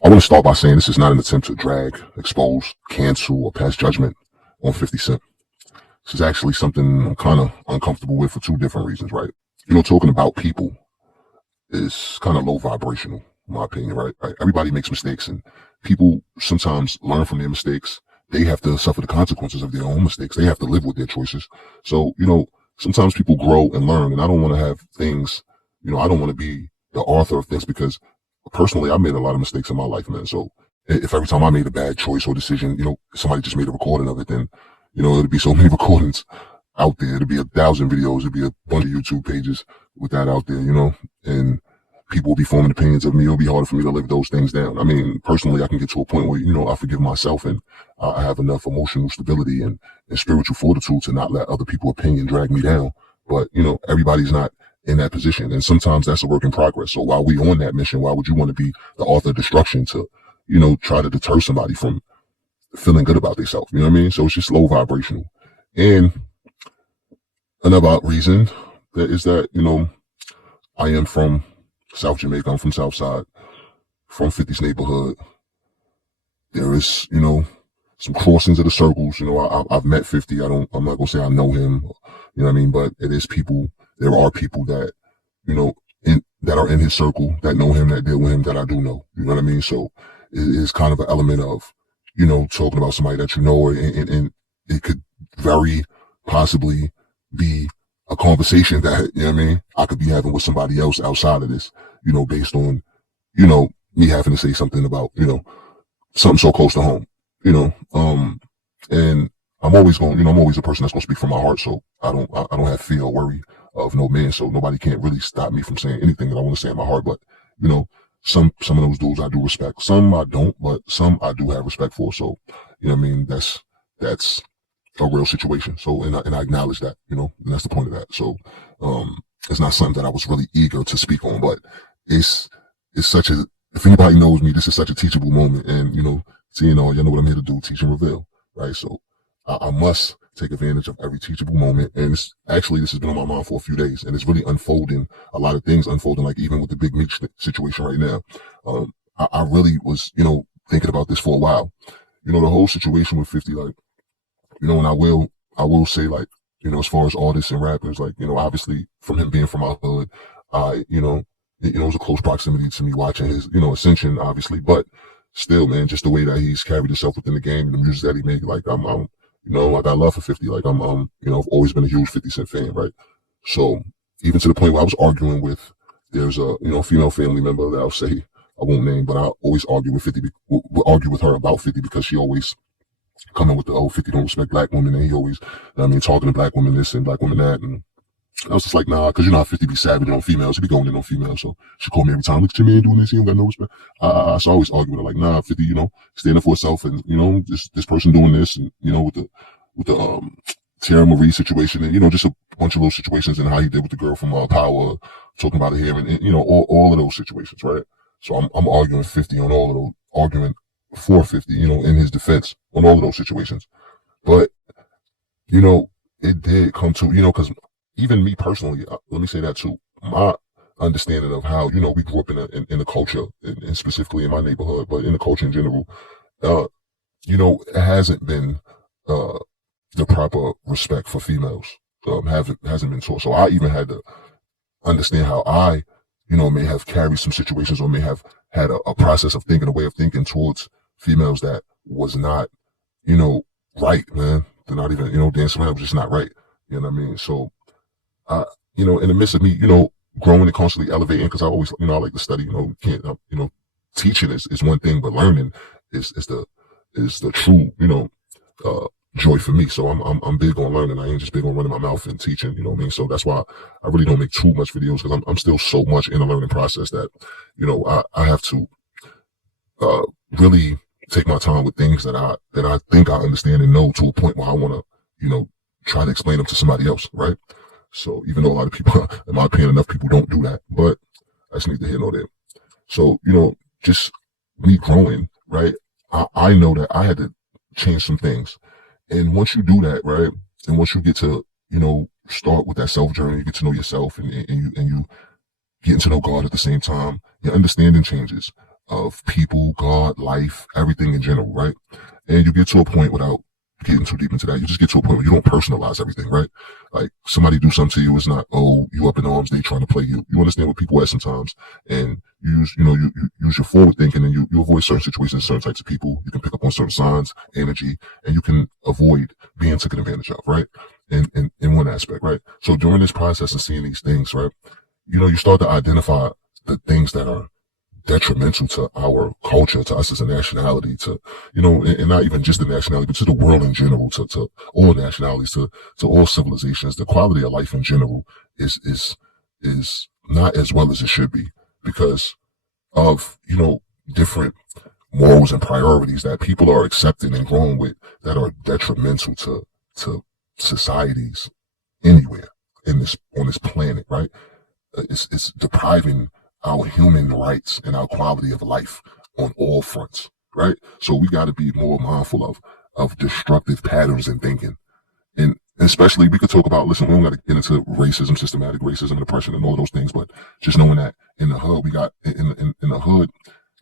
I want to start by saying this is not an attempt to drag, expose, cancel, or pass judgment on 50 Cent. This is actually something I'm kind of uncomfortable with for two different reasons, right? Talking about people is kind of low vibrational, in my opinion, right? Everybody makes mistakes, and people sometimes learn from their mistakes. They have to suffer the consequences of their own mistakes. They have to live with their choices. So, sometimes people grow and learn, and I don't want to have things, I don't want to be the author of things because personally, I made a lot of mistakes in my life, man. So if every time I made a bad choice or decision, somebody just made a recording of it, then, it'd be so many recordings out there. It'd be 1,000 videos. It'd be a bunch of YouTube pages with that out there, and people will be forming opinions of me. It'll be harder for me to live those things down. I mean, personally, I can get to a point where, I forgive myself and I have enough emotional stability and spiritual fortitude to not let other people's opinion drag me down. But, everybody's not in that position. And sometimes that's a work in progress. So while we on that mission, why would you want to be the author of destruction to, try to deter somebody from feeling good about themselves? You know what I mean? So it's just low vibrational. And another reason that is that, I am from South Jamaica. I'm from Southside, from 50's neighborhood. There is, some crossings of the circles. I've met 50. I'm not going to say I know him, you know what I mean? But it is people, there are people that, that are in his circle that know him, that deal with him, that I do know. You know what I mean? So it is kind of an element of, talking about somebody that you know, and it could very possibly be a conversation that, you know what I mean, I could be having with somebody else outside of this, based on, me having to say something about, something so close to home, and I'm always going, I'm always a person that's going to speak from my heart. So I don't have fear or worry of no man. So nobody can't really stop me from saying anything that I want to say in my heart. But, some of those dudes I do respect. Some I don't, but some I do have respect for. So, what I mean, that's a real situation. So, and I acknowledge that, and that's the point of that. So, it's not something that I was really eager to speak on, but it's such a, if anybody knows me, this is such a teachable moment. And, y'all know what I'm here to do, teach and reveal, right? So I must take advantage of every teachable moment. And this has been on my mind for a few days, and it's really unfolding, a lot of things unfolding, like even with the Big Meech situation right now. I really was, thinking about this for a while. The whole situation with 50, like, and I will say, like, as far as artists and rappers, like, obviously from him being from my hood, it was a close proximity to me watching his, ascension, obviously, but still, man, just the way that he's carried himself within the game and the music that he made, like, I'm I got love for 50. Like, I've always been a huge 50 Cent fan, right? So even to the point where I was arguing with, there's a, female family member that I'll say I won't name, but I always argue with 50, argue with her about 50 because she always coming with the, oh, 50 don't respect black women, and he always, talking to black women this and black women that, and I was just like, nah, because how 50 be savage on females, he be going in on females, so she called me every time, look at your man doing this, he don't got no respect. So I always argue with her, like, nah, 50, standing for herself, and, this person doing this, and, with the Tara Marie situation, and, just a bunch of those situations, and how he did with the girl from Power, talking about it here, and all of those situations, right? So I'm arguing 50 on all of those, arguing for 50, in his defense on all of those situations. But, it did come to, because even me personally, let me say that too, my understanding of how, we grew up in the culture, and specifically in my neighborhood, but in the culture in general, it hasn't been, the proper respect for females, hasn't been taught. So I even had to understand how I, may have carried some situations, or may have had a process of thinking, a way of thinking towards females that was not, right, man. They're not even, dancing around, just not right. You know what I mean? So, in the midst of me, growing and constantly elevating, because I always, I like to study, can't, teaching is one thing, but learning is the true, joy for me. So I'm big on learning. I ain't just big on running my mouth and teaching, you know what I mean? So that's why I really don't make too much videos, because I'm still so much in the learning process that, I have to, really take my time with things that I think I understand and know, to a point where I want to, try to explain them to somebody else, right? So even though a lot of people, in my opinion, enough people don't do that, but that's neither here nor there. So, just me growing, right? I know that I had to change some things. And once you do that, right? And once you get to, start with that self journey, you get to know yourself, and you getting to know God at the same time, your understanding changes. of people, God, life, everything in general, right? And you get to a point, without getting too deep into that, you just get to a point where you don't personalize everything, right? Like somebody do something to you, it's not, oh, you up in arms, they trying to play you. You understand what people are sometimes, and you use, you use your forward thinking, and you avoid certain situations, certain types of people. You can pick up on certain signs, energy, and you can avoid being taken advantage of, right? In one aspect, right? So during this process of seeing these things, right, you start to identify the things that are detrimental to our culture, to us as a nationality, to, and not even just the nationality, but to the world in general, to all nationalities, to all civilizations. The quality of life in general is not as well as it should be because of, different morals and priorities that people are accepting and growing with that are detrimental to societies anywhere on this planet, right? It's depriving our human rights and our quality of life on all fronts, right? So we got to be more mindful of destructive patterns in thinking, and especially we could talk about. Listen, we don't got to get into racism, systematic racism, and oppression, and all those things, but just knowing that in the hood, we got in the hood,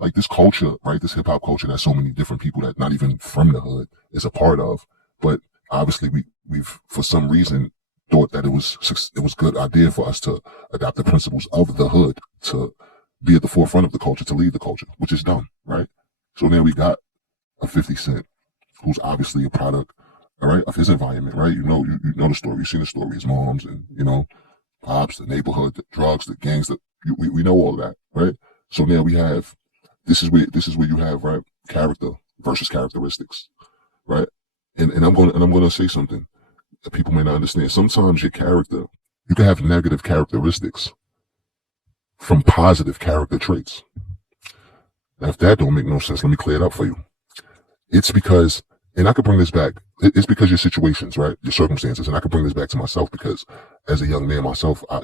like this culture, right? This hip hop culture that so many different people that not even from the hood is a part of, but obviously we've for some reason thought that it was good idea for us to adopt the principles of the hood to be at the forefront of the culture, to lead the culture, which is dumb, right? So now we got a 50 Cent who's obviously a product, all right, of his environment, right? You know the story, you've seen the story, his moms and pops, the neighborhood, the drugs, the gangs, we know all of that, right? So now we have this is where you have, right, character versus characteristics, right? And I'm gonna say something that people may not understand. Sometimes your character, you can have negative characteristics from positive character traits. Now, if that don't make no sense, let me clear it up for you. It's because, and I could bring this back, it's because your situations, right? Your circumstances, and I could bring this back to myself because as a young man myself, I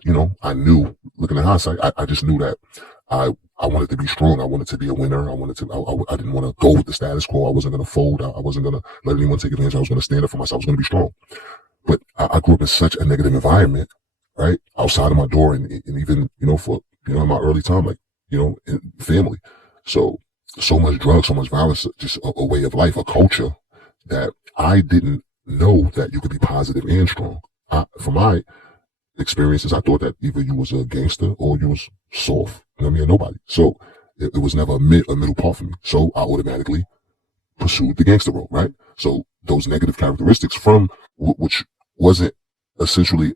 knew, looking at hindsight, I just knew that I wanted to be strong. I wanted to be a winner. I didn't want to go with the status quo. I wasn't going to fold. I wasn't going to let anyone take advantage. I was going to stand up for myself. I was going to be strong. But I grew up in such a negative environment, right? Outside of my door and even, for, in my early time, like, in family. So much drugs, so much violence, just a way of life, a culture that I didn't know that you could be positive and strong. From my experiences, I thought that either you was a gangster or you was soft. You know what I mean? Nobody. So it was never a middle part for me. So I automatically pursued the gangster role, right? So those negative characteristics from which wasn't essentially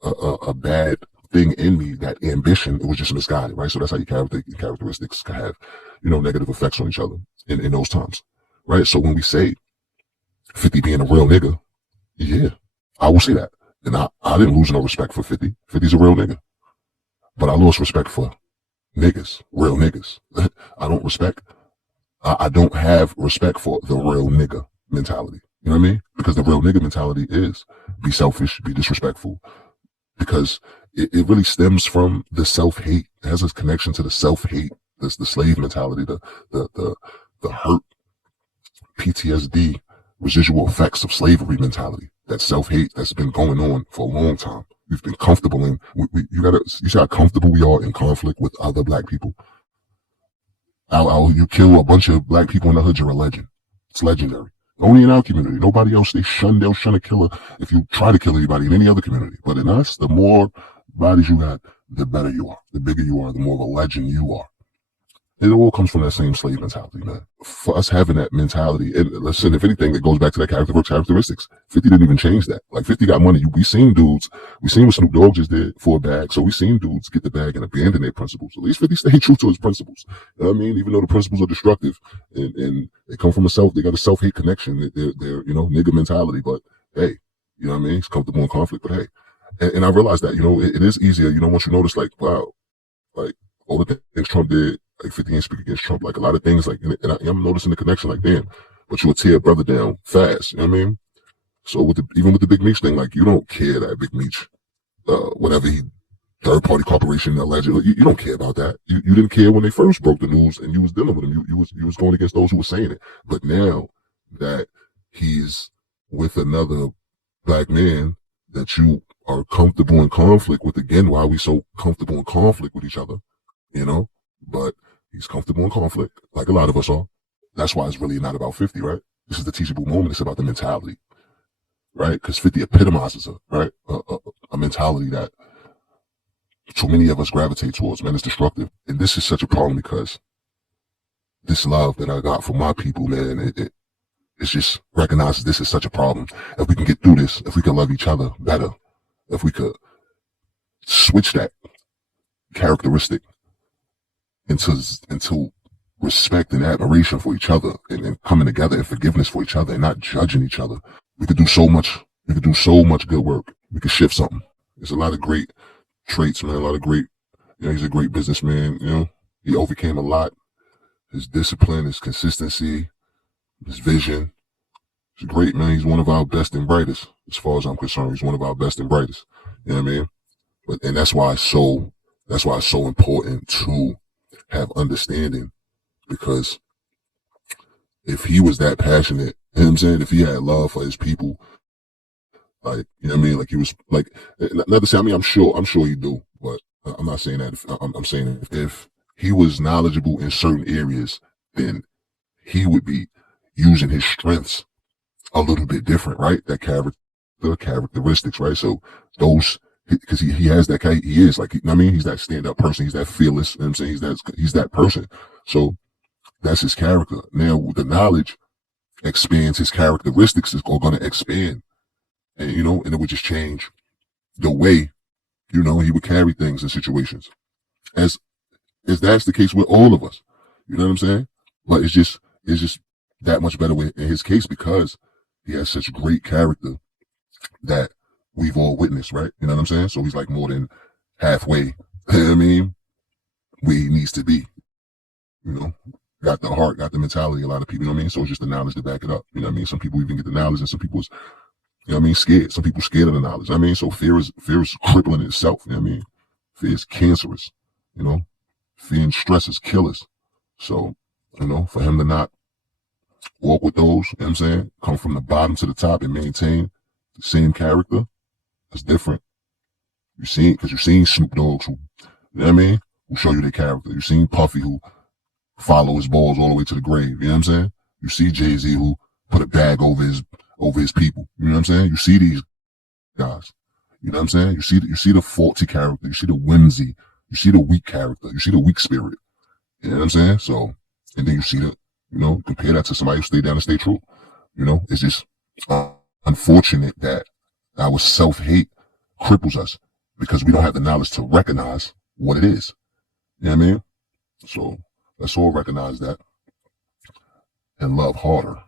a bad thing in me, that ambition, it was just misguided, right? So that's how your characteristics can have, negative effects on each other in those times, right? So when we say 50 being a real nigga, yeah, I will say that. And I didn't lose no respect for 50. 50's a real nigga. But I lost respect for niggas, real niggas. I don't have respect for the real nigga mentality. You know what I mean? Because the real nigga mentality is be selfish, be disrespectful, because it really stems from the self-hate. It has a connection to the self-hate, the slave mentality, the hurt, PTSD, residual effects of slavery mentality, that self-hate that's been going on for a long time. We've been comfortable in, you see how comfortable we are in conflict with other black people. You kill a bunch of black people in the hood, you're a legend. It's legendary. Only in our community. Nobody else, they'll shun a killer if you try to kill anybody in any other community. But in us, the more bodies you got, the better you are. The bigger you are, the more of a legend you are. It all comes from that same slave mentality, man. For us having that mentality, and listen, if anything, it goes back to that characteristics. 50 didn't even change that. Like 50 got money. We seen what Snoop Dogg just did for a bag. So we seen dudes get the bag and abandon their principles. At least 50 stayed true to his principles. You know what I mean? Even though the principles are destructive and they come from they got a self-hate connection. They're nigga mentality. But hey, you know what I mean? He's comfortable in conflict, but hey. And I realized that, it is easier, once you notice, like, wow, like all the things Trump did, like 50 ain't speak against Trump, like a lot of things, like, and I'm noticing the connection, like, damn, but you'll tear a brother down fast, you know what I mean? So even with the Big Meech thing, like, you don't care that Big Meech, whatever third party corporation allegedly, you don't care about that. You didn't care when they first broke the news and you was dealing with him. You was going against those who were saying it. But now that he's with another black man that you are comfortable in conflict with, again, why are we so comfortable in conflict with each other? But He's comfortable in conflict, like a lot of us are. That's why it's really not about 50, right? This is the teachable moment. It's about the mentality, right? Because 50 epitomizes it, right? A mentality that too many of us gravitate towards, man. It's destructive. And this is such a problem because this love that I got for my people, man, it's just recognizes this is such a problem. If we can get through this, if we can love each other better, if we could switch that characteristic into respect and admiration for each other and coming together and forgiveness for each other and not judging each other, we could do so much. We could do so much good work. We could shift something. There's a lot of great traits, man. A lot of great, he's a great businessman. He overcame a lot. His discipline, his consistency, his vision. He's great, man. He's one of our best and brightest, as far as I'm concerned. He's one of our best and brightest. You know what I mean? And that's why it's so important to have understanding, because if he was that passionate, you know what I'm saying? If he had love for his people, like, you know what I mean? Like he was like, not to say, I'm sure he do, but I'm not saying that. I'm saying if he was knowledgeable in certain areas, then he would be using his strengths a little bit different, right? That characteristics, right? So those, because he has that, he is like, you know what I mean? He's that stand-up person. He's that fearless. You know what I'm saying? He's that person. So that's his character. Now the knowledge expands, his characteristics are going to expand, and and it would just change the way, he would carry things in situations. As that's the case with all of us. You know what I'm saying? But it's just that much better in his case because he has such great character that we've all witnessed, right? You know what I'm saying? So he's like more than halfway, you know what I mean, where he needs to be. Got the heart, got the mentality, a lot of people, you know what I mean? So it's just the knowledge to back it up. You know what I mean? Some people even get the knowledge and some people's, scared. Some people scared of the knowledge. I mean, so fear is crippling itself. You know what I mean? Fear is cancerous. Fear and stress is killers. So, for him to not walk with those, you know what I'm saying? Come from the bottom to the top and maintain the same character, it's different. You've seen Snoop Dogg's who, you know what I mean? Who show you their character. You've seen Puffy who follow his balls all the way to the grave. You know what I'm saying? You see Jay-Z who put a bag over his people. You know what I'm saying? You see these guys. You know what I'm saying? You see the faulty character. You see the whimsy. You see the weak character. You see the weak spirit. You know what I'm saying? So, and then you see compare that to somebody who stayed down and stay true. It's just unfortunate that our self-hate cripples us because we don't have the knowledge to recognize what it is. You know what I mean? So let's all recognize that and love harder.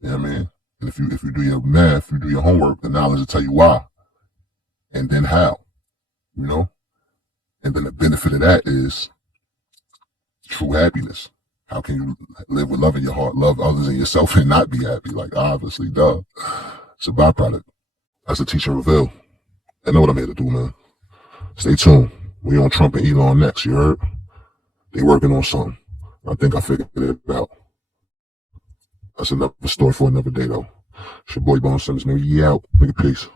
You know what I mean? And if you do your math, you do your homework, the knowledge will tell you why and then how. And then the benefit of that is true happiness. How can you live with love in your heart, love others and yourself and not be happy? Like, obviously, duh. It's a byproduct. That's a teacher reveal. I know what I'm here to do, man. Stay tuned. We on Trump and Elon next, you heard? They working on something. I think I figured it out. That's another story for another day, though. It's your boy Bone Simmons, nigga. Yeah, out. Nigga, peace.